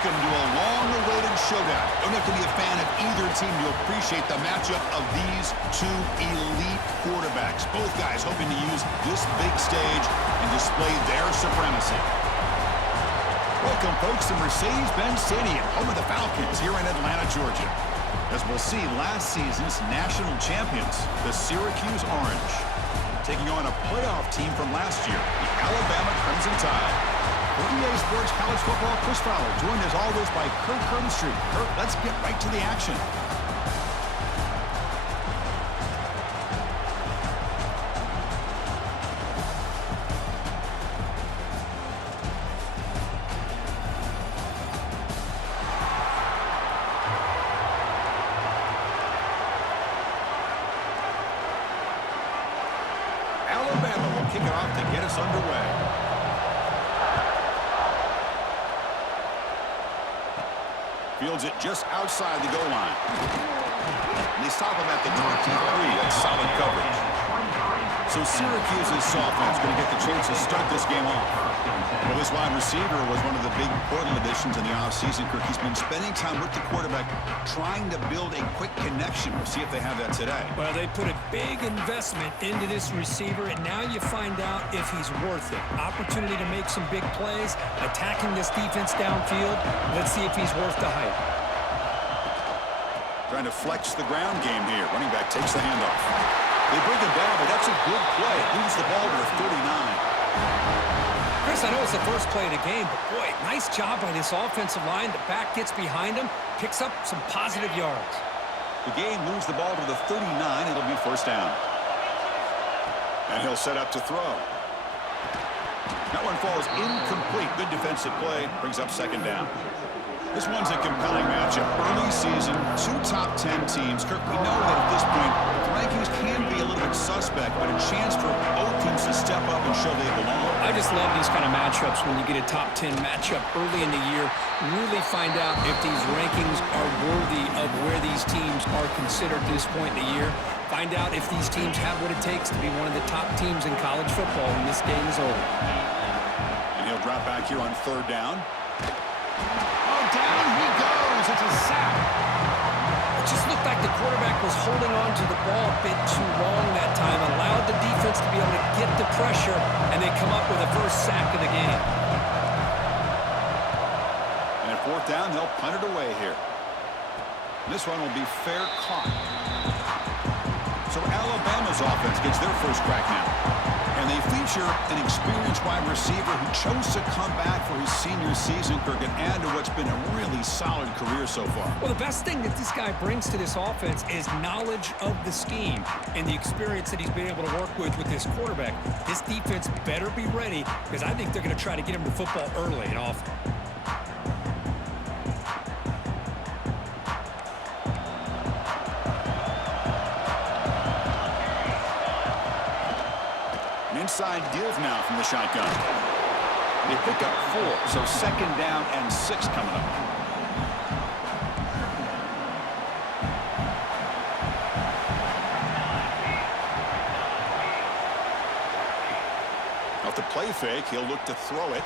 Welcome to a long-awaited showdown. Don't have to be a fan of either team to appreciate the matchup of these two elite quarterbacks. Both guys hoping to use this big stage and display their supremacy. Welcome, folks, to Mercedes-Benz Stadium, home of the Falcons here in Atlanta, Georgia. as we'll see last season's national champions, the Syracuse Orange, taking on a playoff team from last year, the Alabama Crimson Tide. For EA Sports College Football, Chris Fowler, joined as always by Kirk Herbstreit. Kirk, let's get right to the action. Alabama will kick it off to get us underway. Fields it just outside the goal line. And they stop him at the 23. That's solid coverage. So Syracuse's offense going to get the chance to start this game off. Well, this wide receiver was one of the big portal additions in the offseason. Kirk, he's been spending time with the quarterback trying to build a quick connection. We'll see if they have that today. Well, they put a big investment into this receiver, and now you find out if he's worth it. Opportunity to make some big plays, attacking this defense downfield. Let's see if he's worth the hype. Trying to flex the ground game here. Running back takes the handoff. They bring him down, but that's a good play. Moves the ball to the 39. Chris, I know it's the first play of the game, but boy, nice job by this offensive line. The back gets behind him, picks up some positive yards. The game moves the ball to the 39. It'll be first down. And he'll set up to throw. That one falls incomplete. Good defensive play. Brings up second down. This one's a compelling matchup. Early season, two top 10 teams. Kirk, we know that at this point, the rankings can be a little bit suspect, but a chance for both teams to step up and show they belong. I just love these kind of matchups when you get a top 10 matchup early in the year. Really find out if these rankings are worthy of where these teams are considered at this point in the year. Find out if these teams have what it takes to be one of the top teams in college football when this game is over. And he'll drop back here on third down. Down he goes. It's a sack. It just looked like the quarterback was holding on to the ball a bit too long that time, allowed the defense to be able to get the pressure, and they come up with a first sack of the game. And at fourth down, they'll punt it away here. This one will be fair caught. So Alabama's offense gets their first crack now. And they feature an experienced wide receiver who chose to come back for his senior season, Kirk, and add to what's been a really solid career so far. Well, the best thing that this guy brings to this offense is knowledge of the scheme and the experience that he's been able to work with this quarterback. This defense better be ready because I think they're going to try to get him the football early and often. Inside give now from the shotgun. They pick up 4, so second down and 6 coming up. Off the play fake, he'll look to throw it.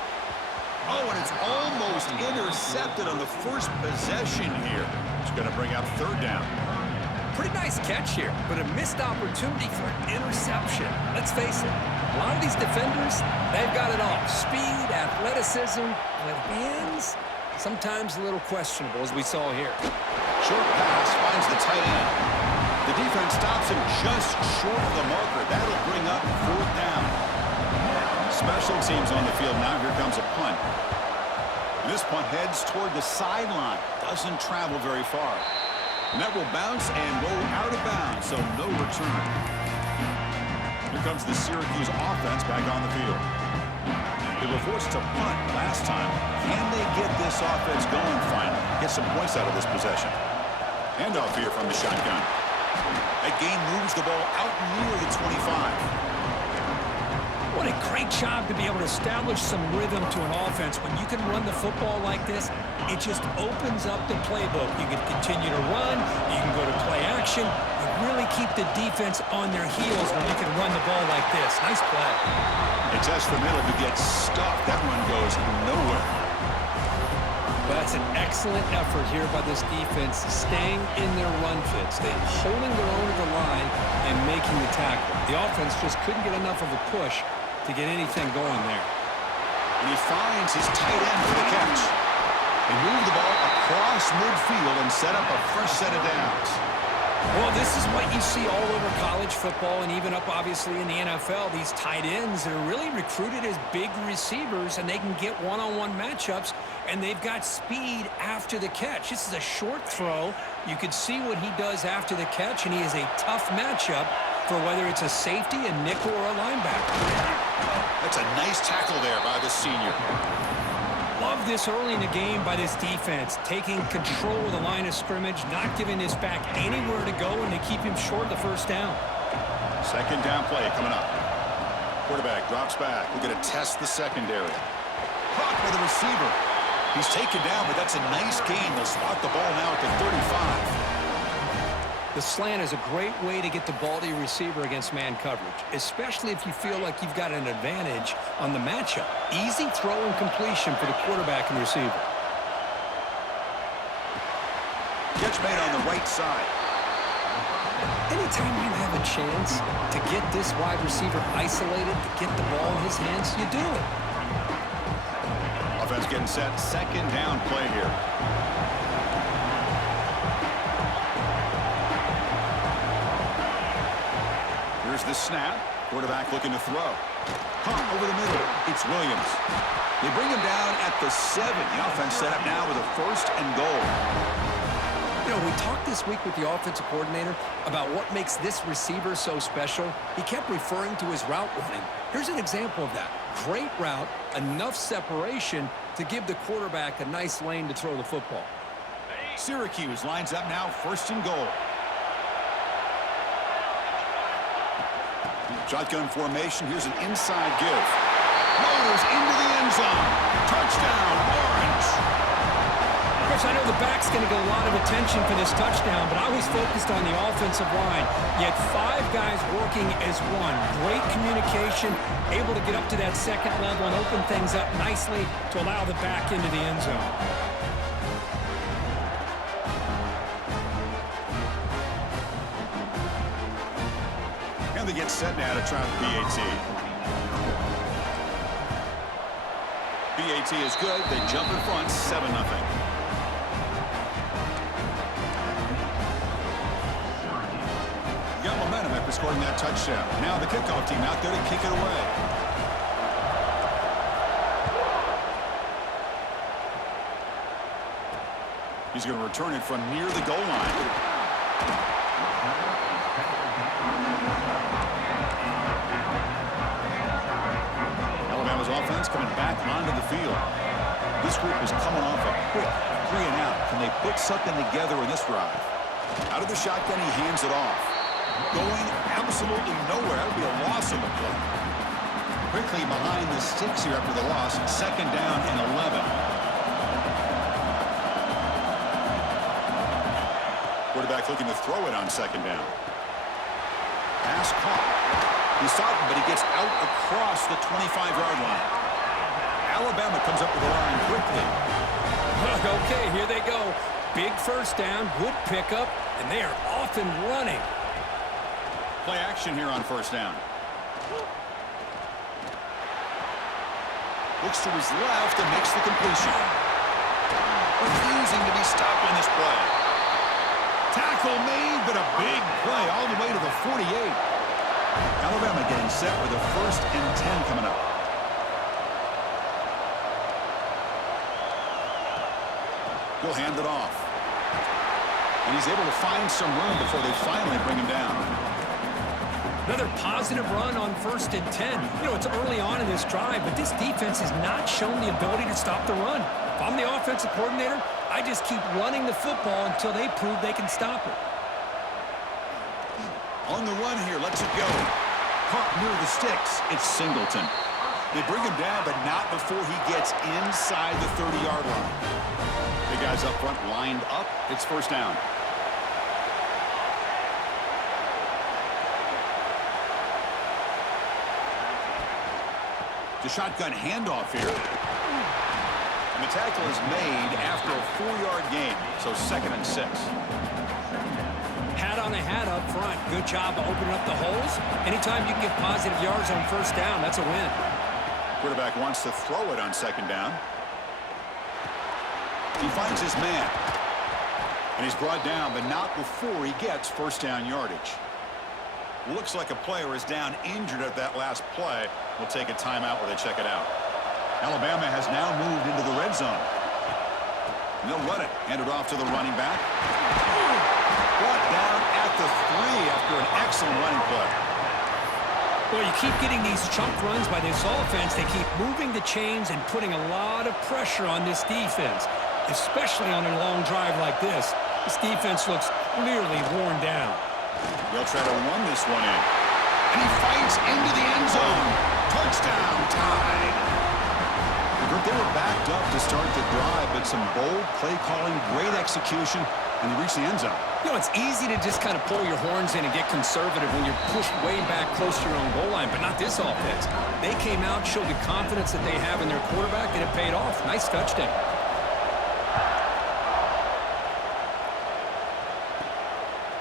Oh, and it's almost intercepted on the first possession here. It's going to bring up third down. Pretty nice catch here, but a missed opportunity for an interception. Let's face it, a lot of these defenders, they've got it all. Speed, athleticism, but hands, sometimes a little questionable, as we saw here. Short pass finds the tight end. The defense stops him just short of the marker. That'll bring up fourth down. Special teams on the field now. Here comes a punt. And this punt heads toward the sideline. Doesn't travel very far. And that will bounce and roll out of bounds, so no return. Here comes the Syracuse offense back on the field. They were forced to punt last time. Can they get this offense going finally? Get some points out of this possession. Handoff here from the shotgun. That game moves the ball out near the 25. What a great job to be able to establish some rhythm to an offense. When you can run the football like this, it just opens up the playbook. You can continue to run. You can go to play action. You really keep the defense on their heels when you can run the ball like this. Nice play. They test the middle to get stuffed. That one goes nowhere. But that's an excellent effort here by this defense, staying in their run fit, staying holding their own to the line and making the tackle. The offense just couldn't get enough of a push to get anything going there. And he finds his tight end for the catch. They move the ball cross midfield and set up a fresh set of downs. Well, this is what you see all over college football and even up, obviously, in the NFL. These tight ends that are really recruited as big receivers, and they can get one-on-one matchups, and they've got speed after the catch. This is a short throw. You can see what he does after the catch, and he is a tough matchup for whether it's a safety, a nickel, or a linebacker. That's a nice tackle there by the senior. Love this early in the game by this defense, taking control of the line of scrimmage, not giving this back anywhere to go, and they keep him short of the first down. Second down play coming up. Quarterback drops back. We're going to test the secondary. Caught by the receiver. He's taken down, but that's a nice gain. They'll spot the ball now at the 35. The slant is a great way to get the ball to your receiver against man coverage, especially if you feel like you've got an advantage on the matchup. Easy throw and completion for the quarterback and receiver. Catch made on the right side. Anytime you have a chance to get this wide receiver isolated, to get the ball in his hands, you do it. Offense getting set. Second down play here. Here's the snap. Quarterback looking to throw. Pump over the middle. It's Williams. They bring him down at the 7. The offense set up now with a 1st and goal. You know, we talked this week with the offensive coordinator about what makes this receiver so special. He kept referring to his route running. Here's an example of that. Great route, enough separation to give the quarterback a nice lane to throw the football. Syracuse lines up now, 1st and goal. Shotgun formation. Here's an inside give. Motors into the end zone. Touchdown, Orange. Of course, I know the back's going to get a lot of attention for this touchdown, but I was focused on the offensive line. You had 5 guys working as one. Great communication, able to get up to that second level and open things up nicely to allow the back into the end zone. They get set now to try the PAT. PAT is good. They jump in front, 7-0. Got momentum after scoring that touchdown. Now the kickoff team out there to kick it away. He's going to return it from near the goal line. Offense coming back onto the field. This group is coming off a quick 3 and out. Can they put something together in this drive? Out of the shotgun, he hands it off. Going absolutely nowhere. That would be a loss of the play. Quickly behind the sticks here after the loss. 2nd down and 11. Quarterback looking to throw it on 2nd down. Pass caught. He's stopping, but he gets out across the 25-yard line. Alabama comes up with the line quickly. Okay, here they go. Big first down, good pickup, and they are off and running. Play action here on 1st down. Looks to his left and makes the completion. Refusing to be stopped on this play. Tackle made, but a big play all the way to the 48. Alabama getting set with a 1st and 10 coming up. He'll hand it off. And he's able to find some room before they finally bring him down. Another positive run on 1st and 10. You know, it's early on in this drive, but this defense has not shown the ability to stop the run. If I'm the offensive coordinator, I just keep running the football until they prove they can stop it. On the run here, lets it go. Caught near the sticks. It's Singleton. They bring him down, but not before he gets inside the 30-yard line. The guys up front lined up. It's 1st down. The shotgun handoff here. And the tackle is made after a 4-yard gain, so 2nd and 6. Hat on a hat up front. Good job of opening up the holes. Anytime you can get positive yards on 1st down, that's a win. Quarterback wants to throw it on 2nd down. He finds his man. And he's brought down, but not before he gets first down yardage. Looks like a player is down injured at that last play. We'll take a timeout where they check it out. Alabama has now moved into the red zone. And they'll run it. Hand it off to the running back. Brought down at the 3 after an excellent running play. Well, you keep getting these chunk runs by this offense. They keep moving the chains and putting a lot of pressure on this defense, especially on a long drive like this. This defense looks clearly worn down. They'll try to run this one in. And he fights into the end zone. Touchdown, tied. They were backed up to start the drive, but some bold play calling, great execution, and they reached the end zone. You know, it's easy to just kind of pull your horns in and get conservative when you're pushed way back close to your own goal line, but not this offense. They came out, showed the confidence that they have in their quarterback, and it paid off. Nice touchdown.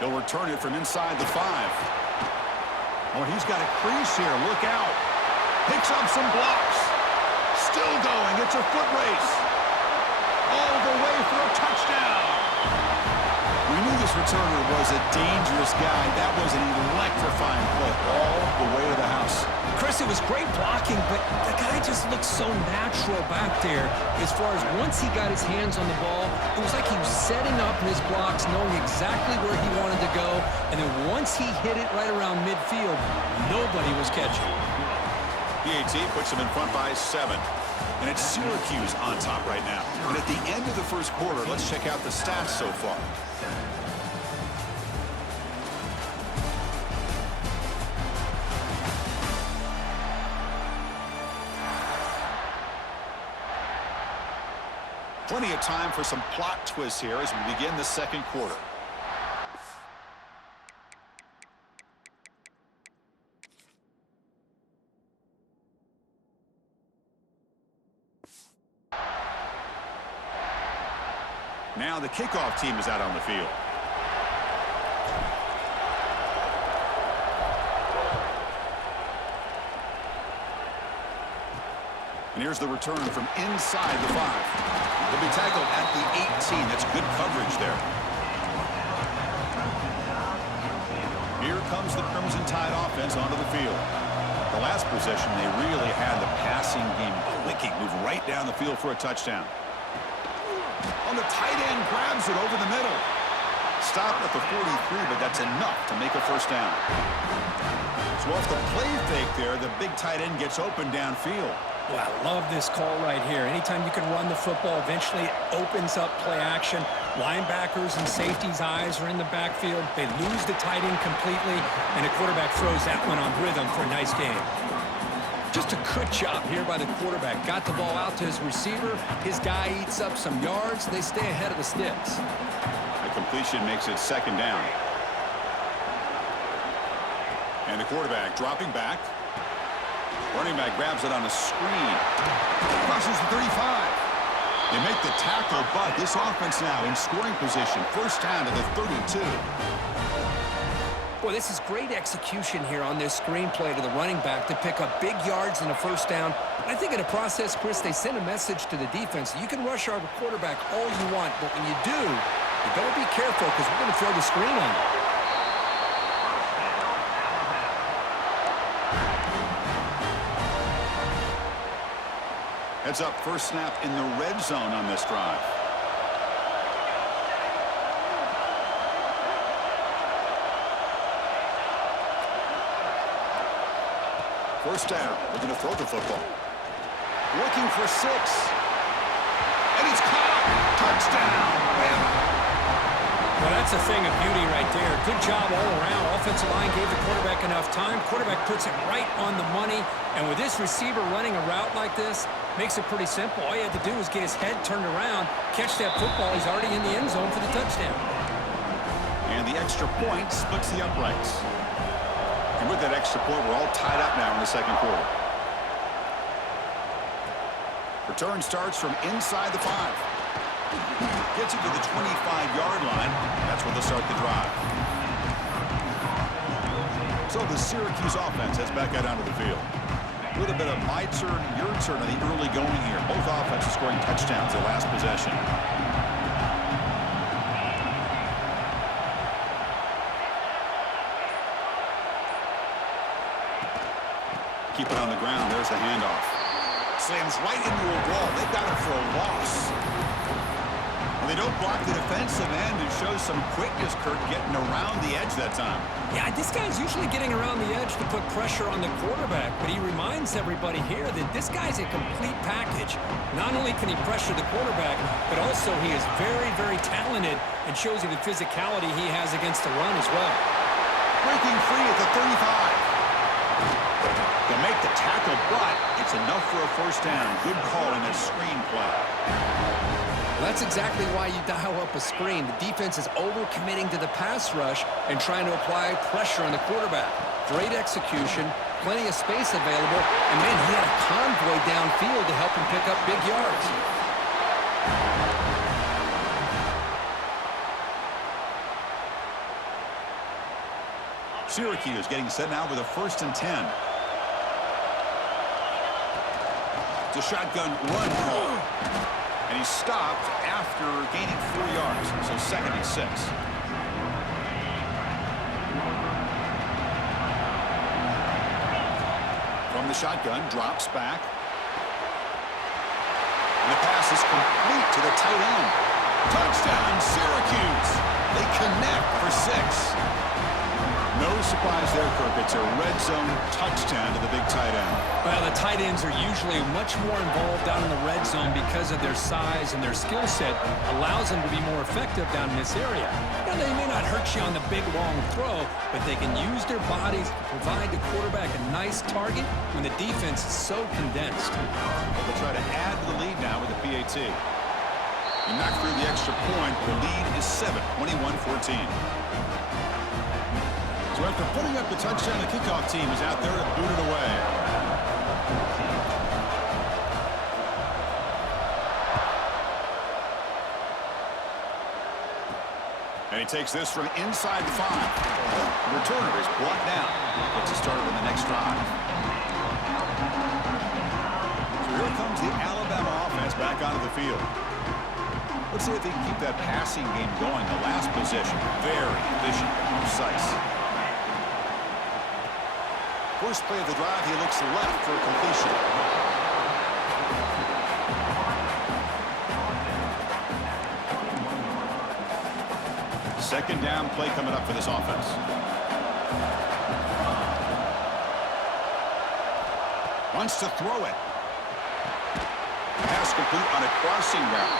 He'll return it from inside the 5. Oh, he's got a crease here. Look out. Picks up some blocks. Still going. It's a foot race. All the way for a touchdown. We knew this returner was a dangerous guy. That was an electrifying play all the way to the house. Chris, it was great blocking, but the guy just looked so natural back there. As far as once he got his hands on the ball, it was like he was setting up his blocks, knowing exactly where he wanted to go. And then once he hit it right around midfield, nobody was catching. PAT puts him in front by 7. And it's Syracuse on top right now. And at the end of the first quarter, let's check out the stats so far. Plenty of time for some plot twists here as we begin the second quarter. Now the kickoff team is out on the field. And here's the return from inside the 5. He'll be tackled at the 18. That's good coverage there. Here comes the Crimson Tide offense onto the field. The last possession, they really had the passing game clicking. Move right down the field for a touchdown. On the tight end, grabs it over the middle. Stopped at the 43, but that's enough to make a first down. So off the play fake there, the big tight end gets open downfield. Well, I love this call right here. Anytime you can run the football, eventually it opens up play action. Linebackers and safeties' eyes are in the backfield. They lose the tight end completely, and the quarterback throws that one on rhythm for a nice game. Just a good job here by the quarterback. Got the ball out to his receiver. His guy eats up some yards. They stay ahead of the sticks. The completion makes it second down. And the quarterback dropping back. Running back grabs it on a screen. Crosses the 35. They make the tackle, but this offense now in scoring position. First down to the 32. Boy, this is great execution here on this screenplay to the running back to pick up big yards in a first down. I think in the process, Chris, they send a message to the defense. You can rush our quarterback all you want, but when you do, you better be careful because we're going to throw the screen on you. Heads up, first snap in the red zone on this drive. First down. We're going to throw the football. Looking for 6. And it's caught. Touchdown. Well, that's a thing of beauty right there. Good job all around. Offensive line gave the quarterback enough time. Quarterback puts it right on the money. And with this receiver running a route like this, makes it pretty simple. All you had to do was get his head turned around, catch that football. He's already in the end zone for the touchdown. And the extra point splits the uprights. And with that extra point, we're all tied up now in the second quarter. Return starts from inside the 5. Gets it to the 25-yard line. That's where they'll start the drive. So the Syracuse offense heads back out onto the field. A little bit of my turn, your turn on the early going here. Both offenses scoring touchdowns their last possession. Keep it on the ground. There's the handoff. Slams right into a wall. They got it for a loss. Well, they don't block the defensive end and show some quickness, Kirk, getting around the edge that time. Yeah, this guy's usually getting around the edge to put pressure on the quarterback, but he reminds everybody here that this guy's a complete package. Not only can he pressure the quarterback, but also he is very, very talented and shows you the physicality he has against the run as well. Breaking free at the 35. They'll make the tackle, but it's enough for a first down. Good call in that screen play. Well, that's exactly why you dial up a screen. The defense is overcommitting to the pass rush and trying to apply pressure on the quarterback. Great execution, plenty of space available, and man, he had a convoy downfield to help him pick up big yards. Syracuse getting set now with a 1st and 10. It's a shotgun run call. And he stopped after gaining 4 yards. So 2nd and 6. From the shotgun, drops back. And the pass is complete to the tight end. Touchdown, Syracuse. They connect for 6. No surprise there, Kirk. It's a red zone touchdown to the big tight end. Well, the tight ends are usually much more involved down in the red zone because of their size and their skill set allows them to be more effective down in this area. Now, they may not hurt you on the big, long throw, but they can use their bodies to provide the quarterback a nice target when the defense is so condensed. They'll try to add to the lead now with the PAT. He knocked through the extra point. The lead is 7, 21-14. So after putting up the touchdown, the kickoff team is out there to boot it away. And he takes this from inside 5. The returner is brought down. Gets us started on the next drive. So here comes the Alabama offense back onto the field. Let's see if they can keep that passing game going. The last possession, very efficient and precise. First play of the drive, he looks left for a completion. Second down play coming up for this offense. Wants to throw it. Pass complete on a crossing route.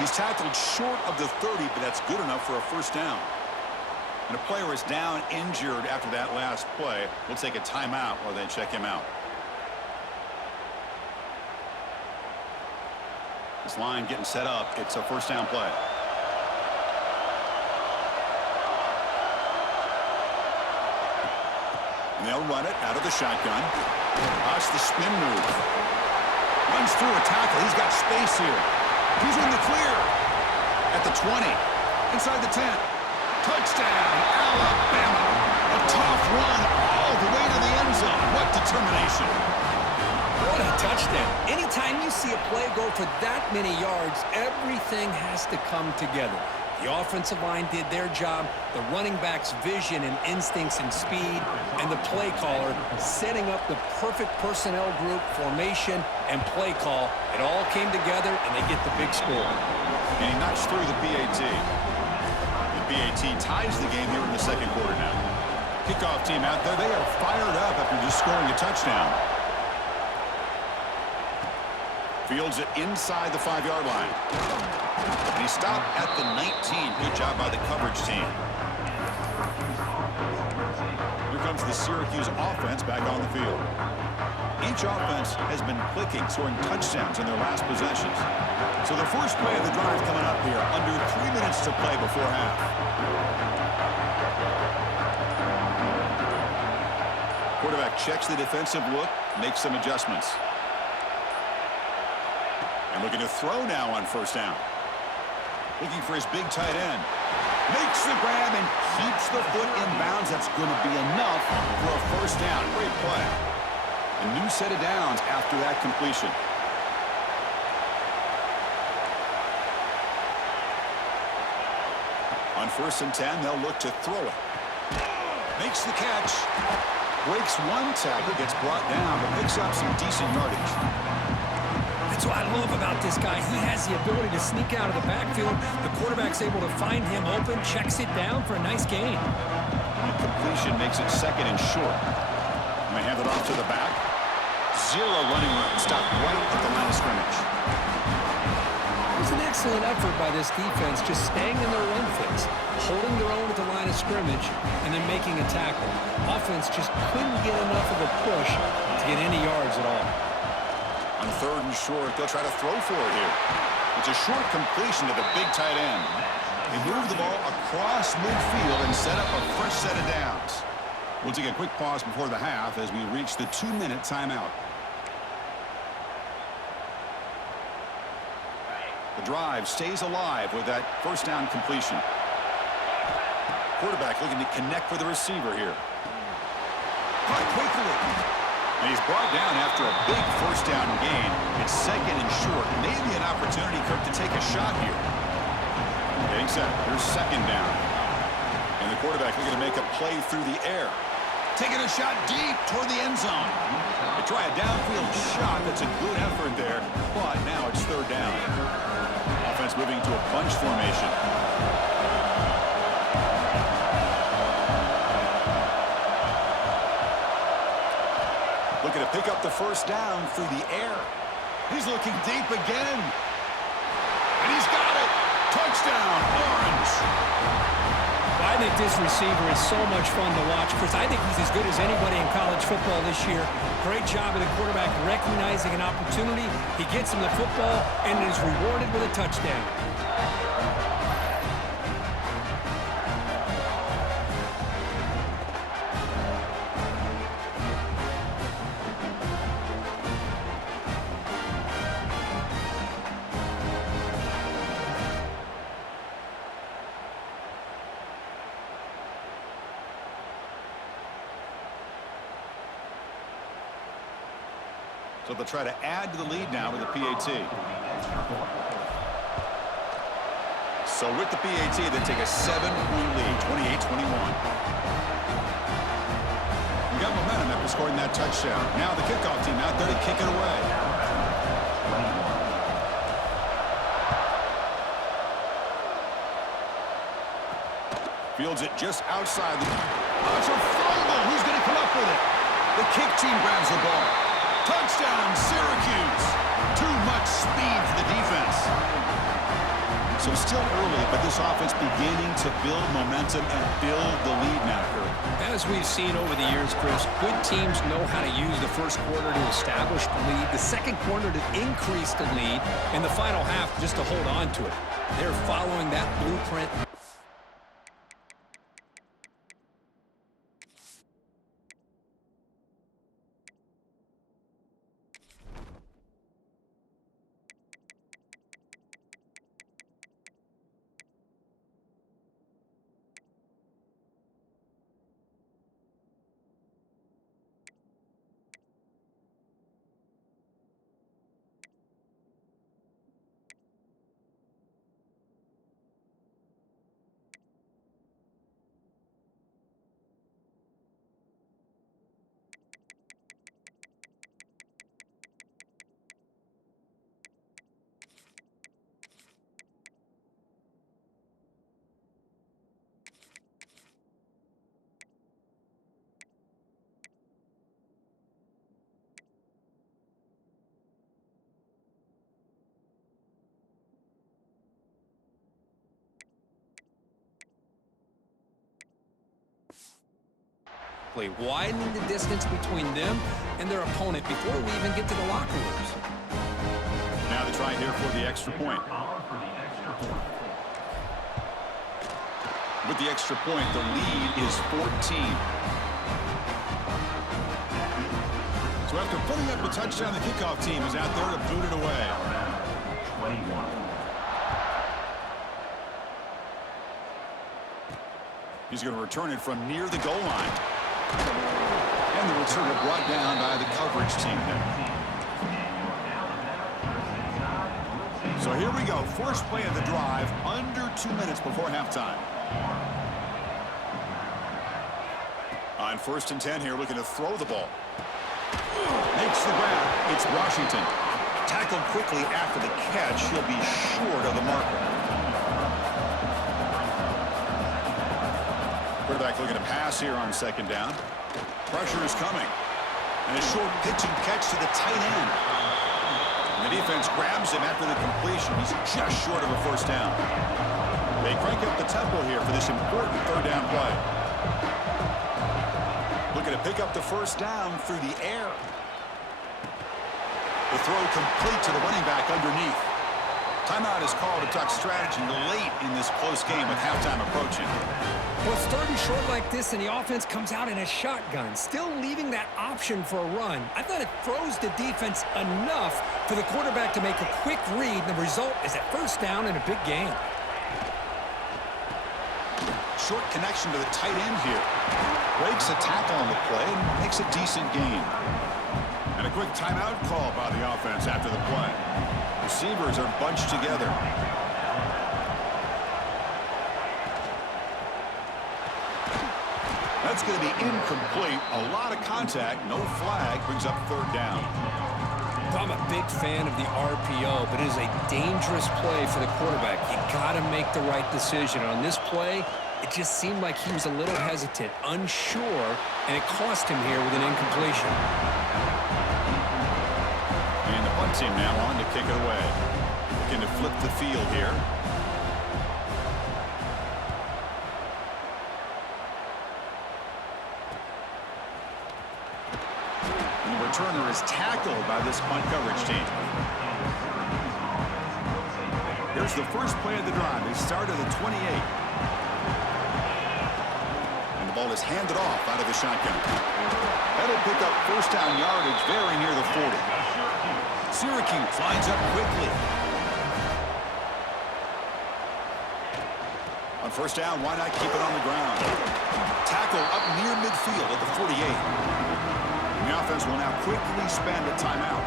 He's tackled short of the 30, but that's good enough for a first down. And a player is down injured after that last play. We'll take a timeout while they check him out. This line getting set up. It's a first down play. And they'll run it out of the shotgun. Watch the spin move. Runs through a tackle. He's got space here. He's in the clear. At the 20. Inside the 10. Touchdown, Alabama. A tough run all the way to the end zone. What determination. What a touchdown. Anytime you see a play go for that many yards, everything has to come together. The offensive line did their job, the running back's vision and instincts and speed, and the play caller setting up the perfect personnel group, formation, and play call. It all came together, and they get the big score. And he knocks through the PAT. The PAT ties the game here in the second quarter now. Kickoff team out there, they are fired up after just scoring a touchdown. Fields it inside the 5-yard line. And he stopped at the 19. Good job by the coverage team. Here comes the Syracuse offense back on the field. Each offense has been clicking, scoring touchdowns in their last possessions. So the first play of the drive coming up here, under 3 minutes to play before half. Quarterback checks the defensive look, makes some adjustments. And looking to throw now on first down. Looking for his big tight end. Makes the grab and keeps the foot in bounds. That's going to be enough for a first down. Great play. A new set of downs after that completion. On 1st and 10, they'll look to throw it. Makes the catch. Breaks one tackle, gets brought down, but picks up some decent yardage. That's what I love about this guy. He has the ability to sneak out of the backfield. The quarterback's able to find him open, checks it down for a nice gain. And completion makes it second and short. And they hand it off to the back. Zero running room. Stopped right at the line of scrimmage. It was an excellent effort by this defense, just staying in their run fits, holding their own at the line of scrimmage, and then making a tackle. Offense just couldn't get enough of a push to get any yards at all. On third and short, they'll try to throw for it here. It's a short completion to the big tight end. They move the ball across midfield and set up a fresh set of downs. We'll take a quick pause before the half as we reach the 2-minute timeout. The drive stays alive with that first down completion. Quarterback looking to connect with the receiver here. Caught quickly. And he's brought down after a big first down gain. It's second and short. Maybe an opportunity, Kirk, to take a shot here. Getting set. Here's second down. And the quarterback looking to make a play through the air. Taking a shot deep toward the end zone. They try a downfield shot. That's a good effort there. But now it's third down. Offense moving to a bunch formation. Looking to pick up the first down through the air. He's looking deep again. And he's got it. Touchdown, Orange. Well, I think this receiver is so much fun to watch because I think he's as good as anybody in college football this year. Great job of the quarterback recognizing an opportunity. He gets him the football and is rewarded with a touchdown. So they'll try to add to the lead now with the PAT. So with the PAT, they take a 7-point lead, 28-21. We got momentum after scoring that touchdown. Now the kickoff team out there to kick it away. Fields it just outside the... Oh, it's a fumble! Who's going to come up with it? The kick team grabs the ball. Touchdown, Syracuse. Too much speed for the defense. So still early, but this offense beginning to build momentum and build the lead now, Kirk. As we've seen over the years, Chris, good teams know how to use the first quarter to establish the lead, the second quarter to increase the lead, and the final half just to hold on to it. They're following that blueprint. Widening the distance between them and their opponent before we even get to the locker rooms. Now they try here for the extra point. With the extra point, the lead is 14. So after putting up a touchdown, the kickoff team is out there to boot it away. 21. He's going to return it from near the goal line. And the return brought down by the coverage team there. So here we go. First play of the drive, under 2 minutes before halftime. On 1st and 10 here, looking to throw the ball. Makes the grab. It's Washington. Tackled quickly after the catch. He'll be short of the marker. Quarterback looking to pass here on 2nd down. Pressure is coming. And a short pitch and catch to the tight end. And the defense grabs him after the completion. He's just short of a 1st down. They crank up the tempo here for this important 3rd down play. Looking to pick up the 1st down through the air. The throw complete to the running back underneath. Timeout is called to talk strategy late in this close game with halftime approaching. Well, it's 3rd and short like this, and the offense comes out in a shotgun, still leaving that option for a run. I thought it throws the defense enough for the quarterback to make a quick read, and the result is a 1st down in a big game. Short connection to the tight end here. Breaks a tackle on the play and makes a decent gain. And a quick timeout call by the offense after the play. Receivers are bunched together. That's going to be incomplete. A lot of contact. No flag. Brings up 3rd down. I'm a big fan of the RPO, but it is a dangerous play for the quarterback. You got to make the right decision. On this play, it just seemed like he was a little hesitant, unsure, and it cost him here with an incompletion. And the punt team now on to kick it away. Looking to flip the field here. And the returner is tackled by this punt coverage team. Here's the first play of the drive. They start at the 28. And the ball is handed off out of the shotgun. That'll pick up 1st down yardage very near the 40. Syracuse lines up quickly. On 1st down, why not keep it on the ground? Tackle up near midfield at the 48. And the offense will now quickly spend a timeout.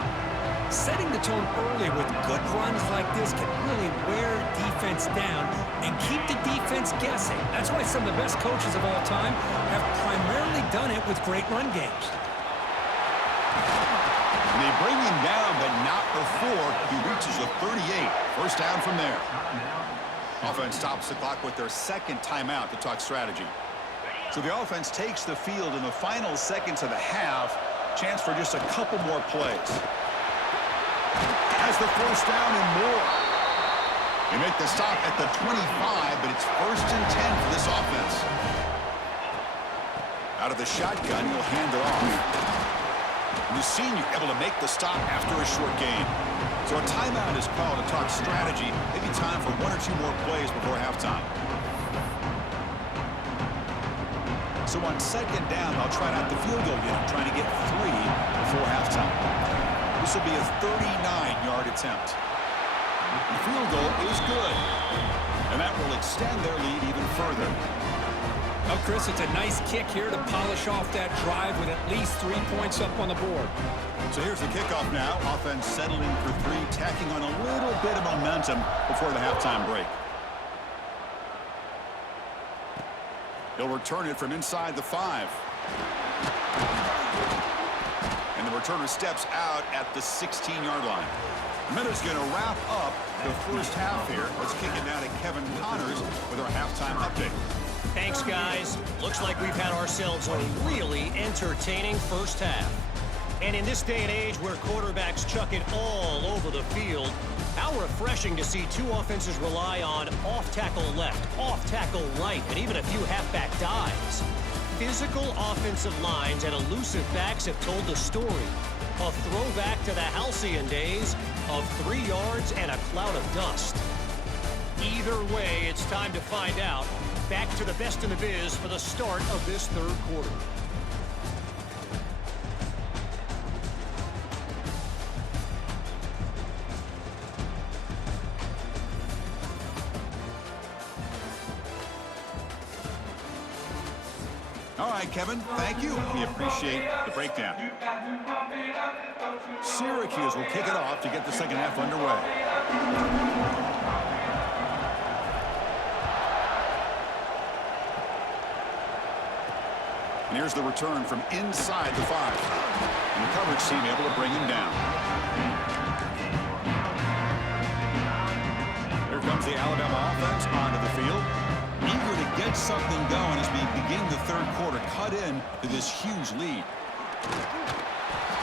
Setting the tone early with good runs like this can really wear defense down and keep the defense guessing. That's why some of the best coaches of all time have primarily done it with great run games. And they bring him down, but not before he reaches the 38. 1st down from there. Offense stops the clock with their 2nd timeout to talk strategy. So the offense takes the field in the final seconds of the half. Chance for just a couple more plays. Has the 1st down and more. They make the stop at the 25, but it's 1st and 10 for this offense. Out of the shotgun, he'll hand it off. And the senior able to make the stop after a short gain. So a timeout is called to talk strategy. Maybe time for 1 or 2 more plays before halftime. So on 2nd down, I'll try out the field goal unit, trying to get 3 before halftime. This will be a 39-yard attempt. The field goal is good. And that will extend their lead even further. Well, Chris, it's a nice kick here to polish off that drive with at least 3 points up on the board. So here's the kickoff now. Offense settling for 3, tacking on a little bit of momentum before the halftime break. He'll return it from inside the 5. And the returner steps out at the 16-yard line. Minutes going to wrap up the 1st half here. Let's kick it now to Kevin Connors with our halftime update. Thanks, guys. Looks like we've had ourselves a really entertaining 1st half. And in this day and age where quarterbacks chuck it all over the field, how refreshing to see 2 offenses rely on off-tackle left, off-tackle right, and even a few halfback dives. Physical offensive lines and elusive backs have told the story. A throwback to the halcyon days of 3 yards and a cloud of dust. Either way, it's time to find out. Back to the best in the biz for the start of this 3rd quarter. All right, Kevin, thank you. We appreciate the breakdown. Syracuse will kick it off to get the 2nd half underway. And here's the return from inside the 5. And the coverage team able to bring him down. Here comes the Alabama offense onto the field. Eager to get something going as we begin the third quarter. Cut in to this huge lead.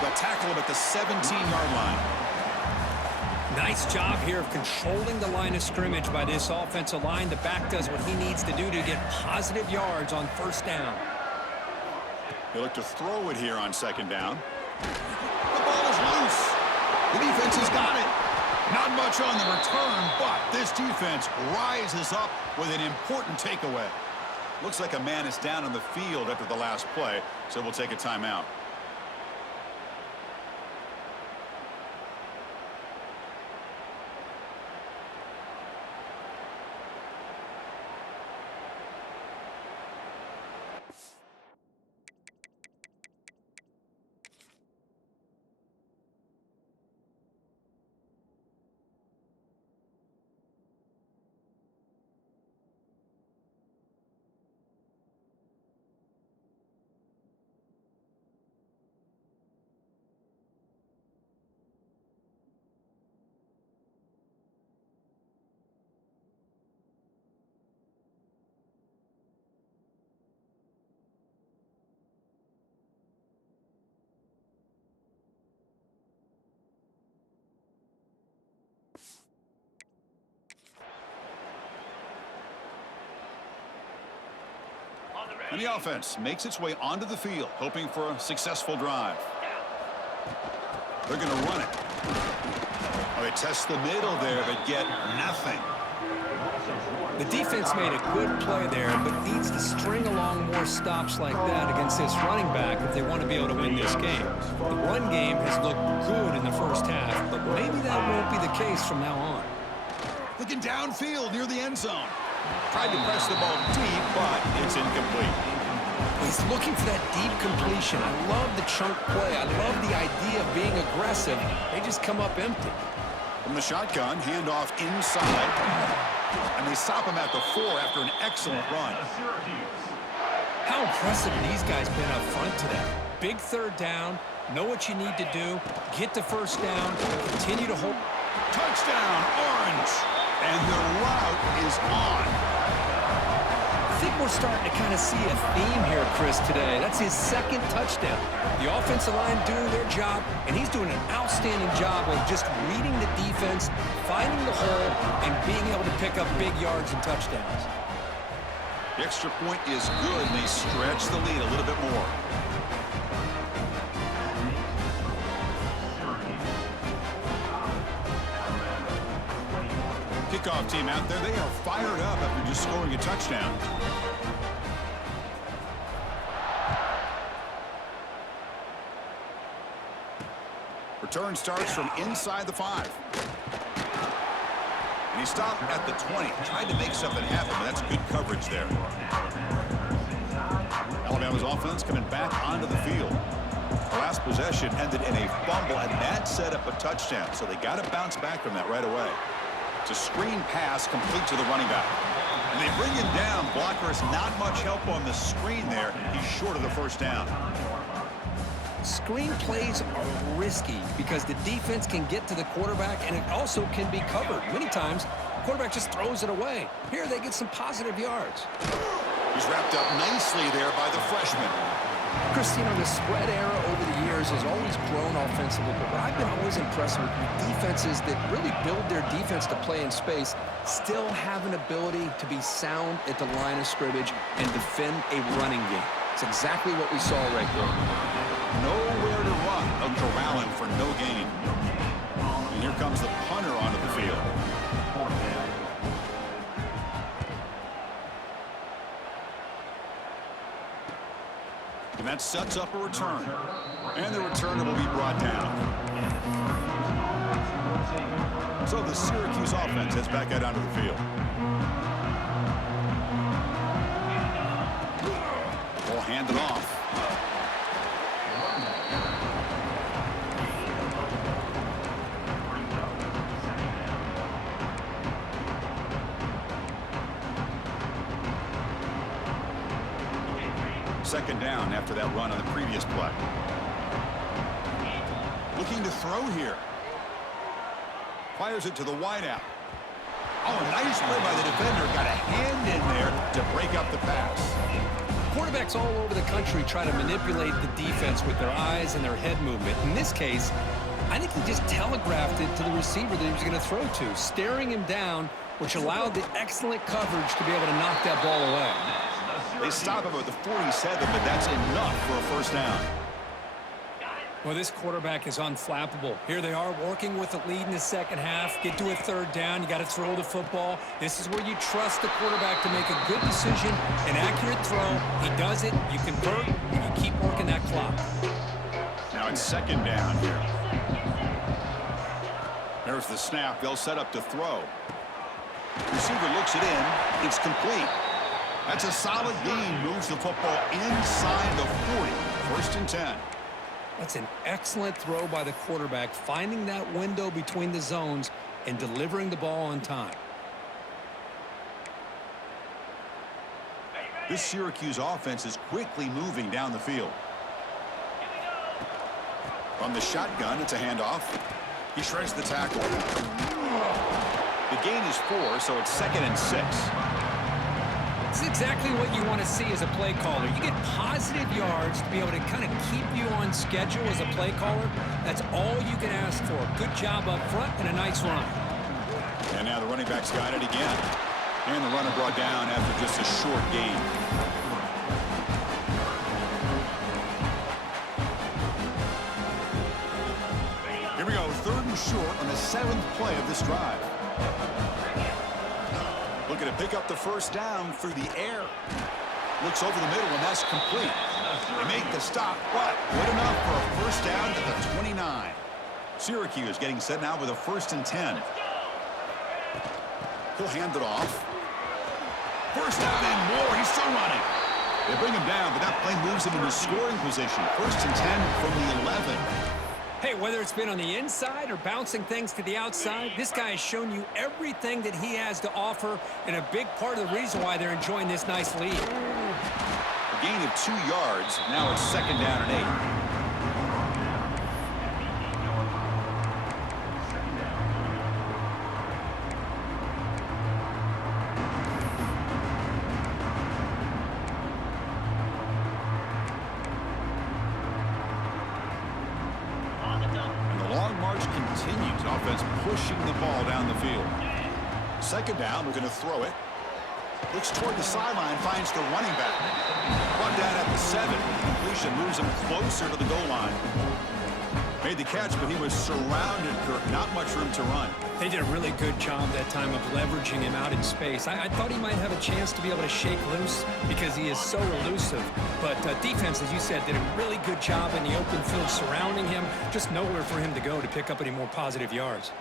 They'll tackle him at the 17-yard line. Nice job here of controlling the line of scrimmage by this offensive line. The back does what he needs to do to get positive yards on first down. They look to throw it here on second down. The ball is loose. The defense has got it. Not much on the return, but this defense rises up with an important takeaway. Looks like a man is down on the field after the last play, so we'll take a timeout. And the offense makes its way onto the field, hoping for a successful drive. They're going to run it. Oh, they test the middle there, but get nothing. The defense made a good play there, but needs to string along more stops like that against this running back if they want to be able to win this game. The run game has looked good in the first half, but maybe that won't be the case from now on. Looking downfield near the end zone. Tried to press the ball deep, but it's incomplete. He's looking for that deep completion. I love the chunk play. I love the idea of being aggressive. They just come up empty. From the shotgun, handoff inside. And they stop him at the 4 after an excellent run. How impressive have these guys been up front today? Big third down, know what you need to do, get the first down, continue to hold. Touchdown, Orange! And the route is on. I think we're starting to kind of see a theme here, Chris, today. That's his second touchdown. The offensive line doing their job, and he's doing an outstanding job of just reading the defense, finding the hole, and being able to pick up big yards and touchdowns. The extra point is good, and they stretch the lead a little bit more. Kickoff team out there, they are fired up after just scoring a touchdown. Return starts from inside the 5. And he stopped at the 20. Tried to make something happen, but that's good coverage there. Alabama's offense coming back onto the field. The last possession ended in a fumble, and that set up a touchdown. So they got to bounce back from that right away. It's a screen pass complete to the running back. And they bring him down. Blocker has not much help on the screen there. He's short of the first down. Screen plays are risky because the defense can get to the quarterback, and it also can be covered. Many times, the quarterback just throws it away. Here, they get some positive yards. He's wrapped up nicely there by the freshman. Christine, the spread era over the years has always grown offensively, but I've been always impressed with defenses that really build their defense to play in space, still have an ability to be sound at the line of scrimmage and defend a running game. It's exactly what we saw right there. Nowhere to run. They'll corral him for no gain. And here comes the punter onto the field. And that sets up a return. And the returner will be brought down. So the Syracuse offense heads back out onto the field. Ball handed off. second down after that run on the previous play. Looking to throw here. Fires it to the wideout. Oh, nice play by the defender. Got a hand in there to break up the pass. Quarterbacks all over the country try to manipulate the defense with their eyes and their head movement. In this case, I think he just telegraphed it to the receiver that he was going to throw to, staring him down, which allowed the excellent coverage to be able to knock that ball away. They stop him at the 47, but that's enough for a first down. Well, this quarterback is unflappable. Here they are working with a lead in the second half. Get to a third down. You got to throw the football. This is where you trust the quarterback to make a good decision, an accurate throw. He does it. You convert, and you keep working that clock. Now it's second down here. There's the snap. They'll set up to throw. Receiver looks it in. It's complete. That's a solid gain. Moves the football inside the 40. First and 10. That's an excellent throw by the quarterback, finding that window between the zones and delivering the ball on time. This Syracuse offense is quickly moving down the field. From the shotgun, it's a handoff. He shreds the tackle. The gain is 4, so it's second and 6. It's exactly what you want to see as a play caller. You get positive yards to be able to kind of keep you on schedule as a play caller. That's all you can ask for. Good job up front and a nice run. And now the running back's got it again. And the runner brought down after just a short gain. Here we go, third and short on the 7th play of this drive. Looking to pick up the first down through the air. Looks over the middle, and that's complete. They make the stop, but good enough for a first down at the 29. Syracuse getting set now with a first and 10. He'll hand it off. First down and more. He's still running. They bring him down, but that play moves him into scoring position. First and 10 from the 11. Hey, whether it's been on the inside or bouncing things to the outside, this guy has shown you everything that he has to offer, and a big part of the reason why they're enjoying this nice lead. A gain of 2 yards. Now it's second down and 8. Pushing the ball down the field. Second down, we're going to throw it. Looks toward the sideline, finds the running back. Brought down at the 7. Completion moves him closer to the goal line. Made the catch, but he was surrounded, Kirk. Not much room to run. They did a really good job that time of leveraging him out in space. I thought he might have a chance to be able to shake loose because he is so elusive. But defense, as you said, did a really good job in the open field surrounding him. Just nowhere for him to go to pick up any more positive yards.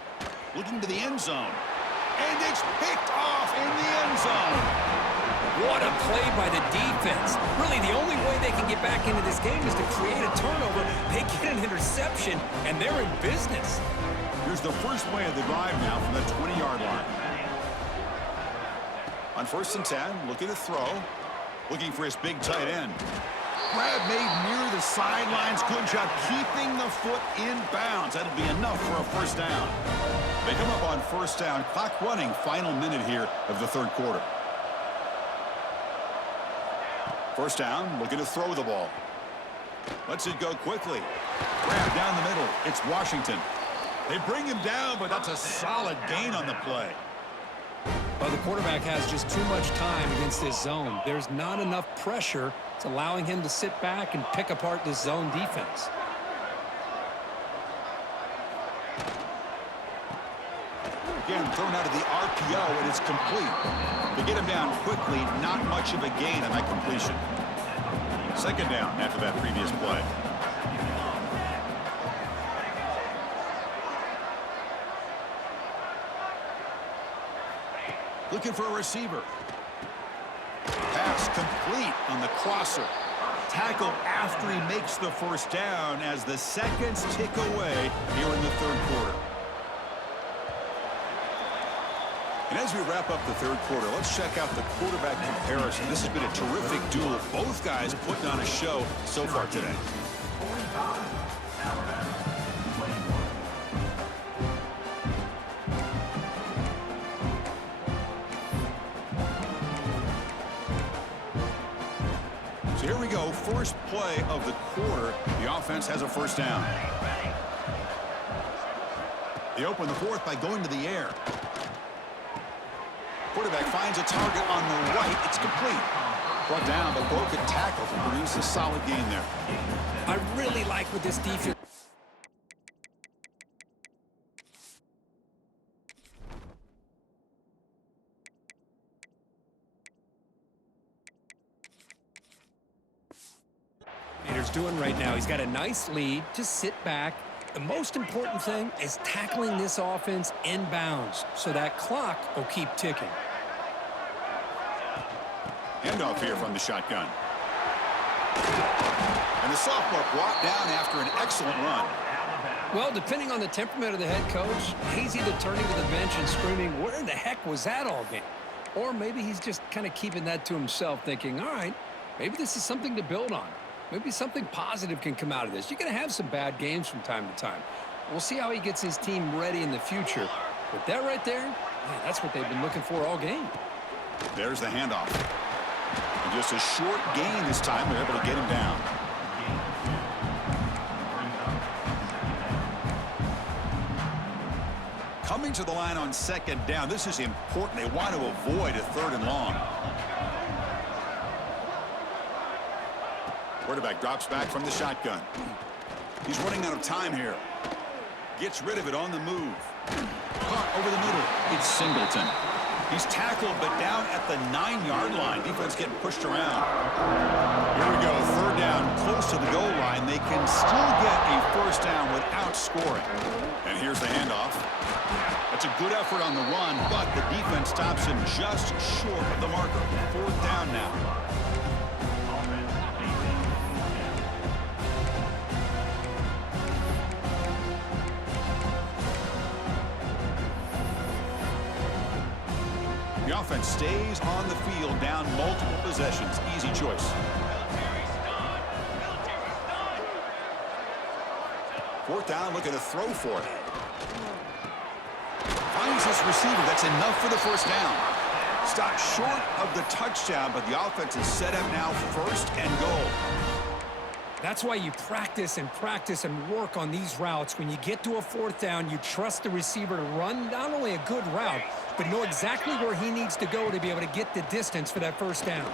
Looking to the end zone. And it's picked off in the end zone. What a play by the defense. Really, the only way they can get back into this game is to create a turnover. They get an interception, and they're in business. Here's the first play of the drive now from the 20-yard line. On first and 10, looking to throw. Looking for his big tight end. Grab made near the sidelines. Good job keeping the foot in bounds. That'll be enough for a first down. They come up on first down. Clock running. Final minute here of the third quarter. First down, looking to throw the ball. Lets it go quickly. Grab down the middle. It's Washington. They bring him down, but that's a solid gain on the play. Well, the quarterback has just too much time against this zone. There's not enough pressure. It's allowing him to sit back and pick apart this zone defense. Again, thrown out of the RPO, and it's complete. They get him down quickly, not much of a gain on that completion. Second down after that previous play. Looking for a receiver. Pass complete on the crosser. Tackle after he makes the first down as the seconds tick away here in the third quarter. And as we wrap up the third quarter, let's check out the quarterback comparison. This has been a terrific duel. Both guys putting on a show so far today. So here we go, first play of the quarter. The offense has a first down. They open the fourth by going to the air. Quarterback finds a target on the right. It's complete. Brought down, but broken tackle to produce a solid gain there. I really like what this defense... He's doing right now. He's got a nice lead. Just sit back. The most important thing is tackling this offense inbounds so that clock will keep ticking. Handoff here from the shotgun. And the sophomore brought down after an excellent run. Well, depending on the temperament of the head coach, he's either turning to the bench and screaming, where in the heck was that all game? Or maybe he's just kind of keeping that to himself, thinking, all right, maybe this is something to build on. Maybe something positive can come out of this. You're going to have some bad games from time to time. We'll see how he gets his team ready in the future. But that right there, man, that's what they've been looking for all game. There's the handoff. And just a short gain this time. They're able to get him down. Coming to the line on second down. This is important. They want to avoid a third and long. Quarterback drops back from the shotgun. He's running out of time here. Gets rid of it on the move. Caught over the middle. It's Singleton. He's tackled, but down at the 9-yard line. Defense getting pushed around. Here we go. Third down, close to the goal line. They can still get a first down without scoring. And here's the handoff. That's a good effort on the run, but the defense stops him just short of the marker. Fourth down now. The offense stays on the field, down multiple possessions. Easy choice. Fourth down, looking to throw for it. Finds his receiver. That's enough for the first down. Stopped short of the touchdown, but the offense is set up now, first and goal. That's why you practice and work on these routes. When you get to a fourth down, you trust the receiver to run not only a good route, but know exactly where he needs to go to be able to get the distance for that first down.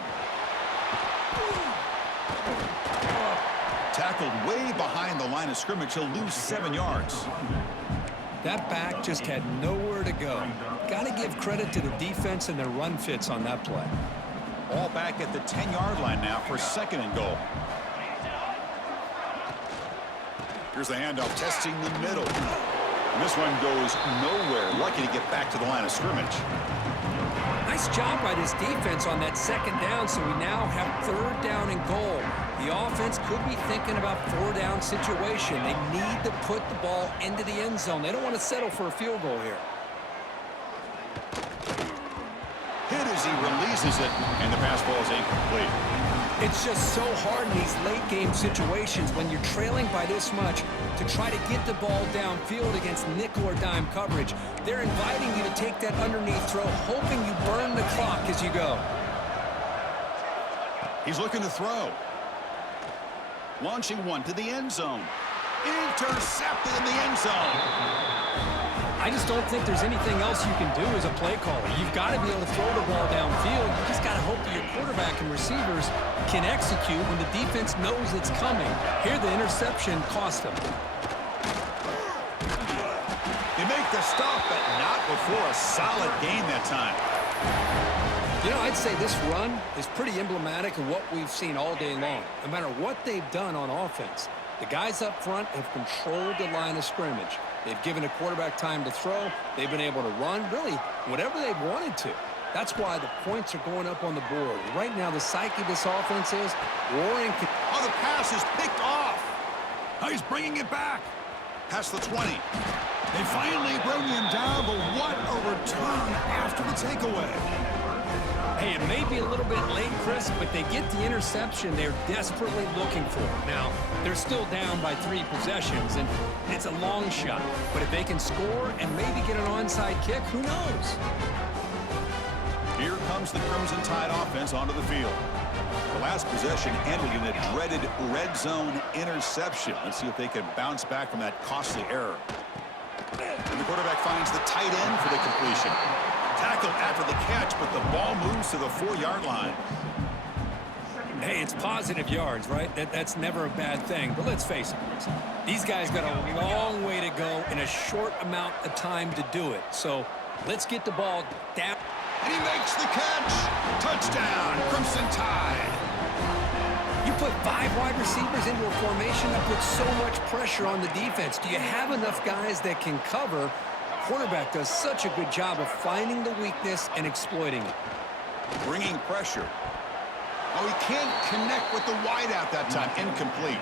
Tackled way behind the line of scrimmage. He'll lose 7 yards. That back just had nowhere to go. Got to give credit to the defense and their run fits on that play. All back at the 10-yard line now for second and goal. Here's the handoff, testing the middle. And this one goes nowhere. Lucky to get back to the line of scrimmage. Nice job by this defense on that second down, so we now have third down and goal. The offense could be thinking about four-down situation. They need to put the ball into the end zone. They don't want to settle for a field goal here. Hit as he releases it, and the pass ball is incomplete. It's just so hard in these late-game situations when you're trailing by this much to try to get the ball downfield against nickel or dime coverage. They're inviting you to take that underneath throw, hoping you burn the clock as you go. He's looking to throw. Launching one to the end zone. Intercepted in the end zone. I just don't think there's anything else you can do as a play caller. You've got to be able to throw the ball downfield. You just got to hope that your quarterback and receivers can execute when the defense knows it's coming. Here, the interception cost them. They make the stop, but not before a solid gain that time. You know, I'd say this run is pretty emblematic of what we've seen all day long. No matter what they've done on offense, the guys up front have controlled the line of scrimmage. They've given a quarterback time to throw. They've been able to run, really, whatever they've wanted to. That's why the points are going up on the board. Right now, the psyche of this offense is roaring. Oh, the pass is picked off. Oh, he's bringing it back. Past the 20. They finally bring him down, but what a return after the takeaway. Hey, it may be a little bit late, Chris, but they get the interception they're desperately looking for. Now, they're still down by 3 possessions, and it's a long shot. But if they can score and maybe get an onside kick, who knows? Here comes the Crimson Tide offense onto the field. The last possession ended in a dreaded red zone interception. Let's see if they can bounce back from that costly error. And the quarterback finds the tight end for the completion. Tackled after the catch, but the ball moves to the 4-yard line. Hey, it's positive yards, right? That's never a bad thing. But let's face it, Chris. These guys got a long way to go in a short amount of time to do it. So let's get the ball down. And he makes the catch. Touchdown, Crimson Tide. You put 5 wide receivers into a formation that puts so much pressure on the defense. Do you have enough guys that can cover? Quarterback does such a good job of finding the weakness and exploiting it. Bringing pressure. Oh, he can't connect with the wideout that time. Incomplete.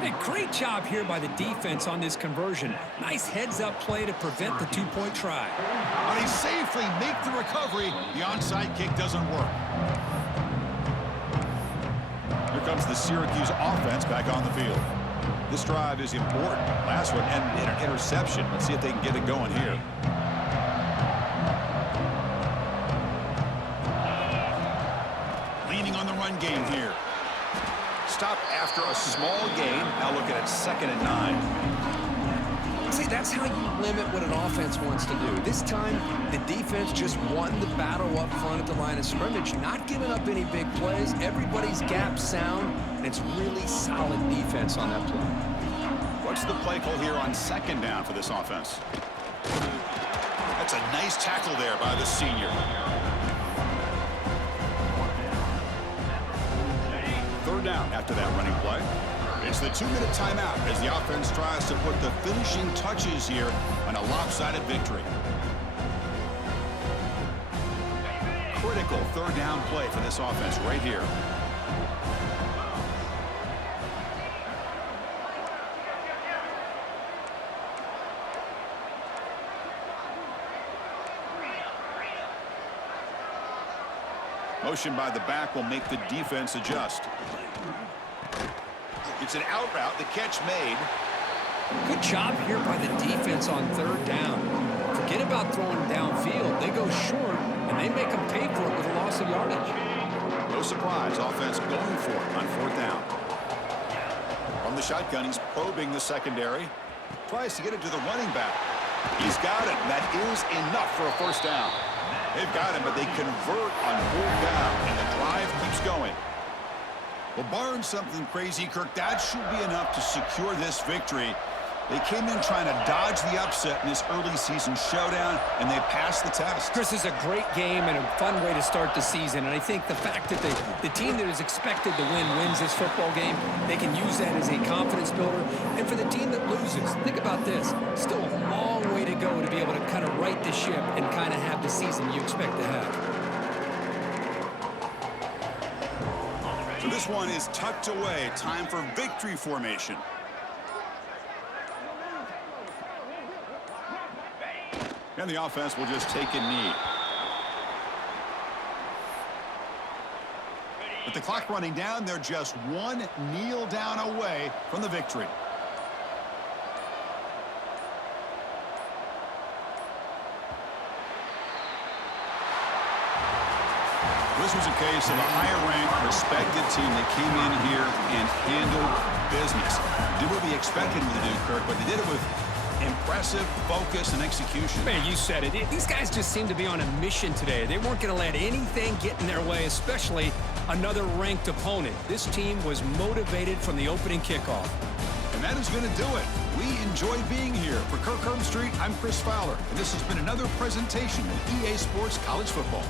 Hey, great job here by the defense on this conversion. Nice heads-up play to prevent the 2-point try. But he safely makes the recovery. The onside kick doesn't work. Here comes the Syracuse offense back on the field. This drive is important. Last one ended in an interception. Let's see if they can get it going here. Leaning on the run game here. Stop after a small gain. Now looking at 2nd and 9. See, that's how you limit what an offense wants to do. This time, the defense just won the battle up front at the line of scrimmage, not giving up any big plays. Everybody's gap sound, and it's really solid defense on that play. What's the play call here on 2nd down for this offense? That's a nice tackle there by the senior. 3rd down after that running play. It's the 2-minute timeout as the offense tries to put the finishing touches here on a lopsided victory. Critical 3rd down play for this offense right here. Motion by the back will make the defense adjust. It's an out route. The catch made. Good job here by the defense on 3rd down. Forget about throwing downfield. They go short, and they make them pay for it with a loss of yardage. No surprise. Offense going for it on 4th down. From the shotgun, he's probing the secondary. Tries to get it to the running back. He's got it. That is enough for a 1st down. They've got him, but they convert on 4th down, and the drive keeps going. Well, barring something crazy, Kirk, that should be enough to secure this victory. They came in trying to dodge the upset in this early season showdown, and they passed the test. Chris, is a great game and a fun way to start the season. And I think the fact that the team that is expected to win wins this football game, they can use that as a confidence builder. And for the team that loses, think about this. Still a long way to go to be able to kind of right the ship and kind of have the season you expect to have. So this one is tucked away. Time for victory formation. And the offense will just take a knee. With the clock running down, they're just one kneel down away from the victory. This was a case of a higher-ranked, respected team that came in here and handled business. Did what we expected them to do, Kirk, but they did it with impressive focus and execution. Man, you said it. These guys just seem to be on a mission today. They weren't going to let anything get in their way, especially another ranked opponent. This team was motivated from the opening kickoff. And that is going to do it. We enjoyed being here. For Kirk Herbstreit, I'm Chris Fowler, and this has been another presentation of EA Sports College Football.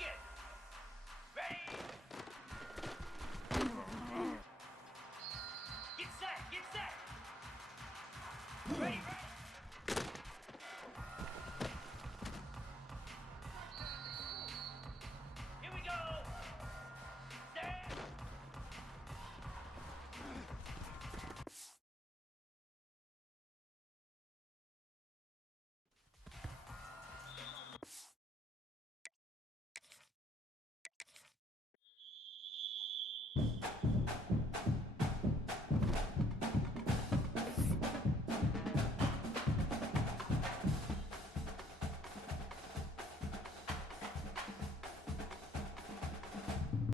begin.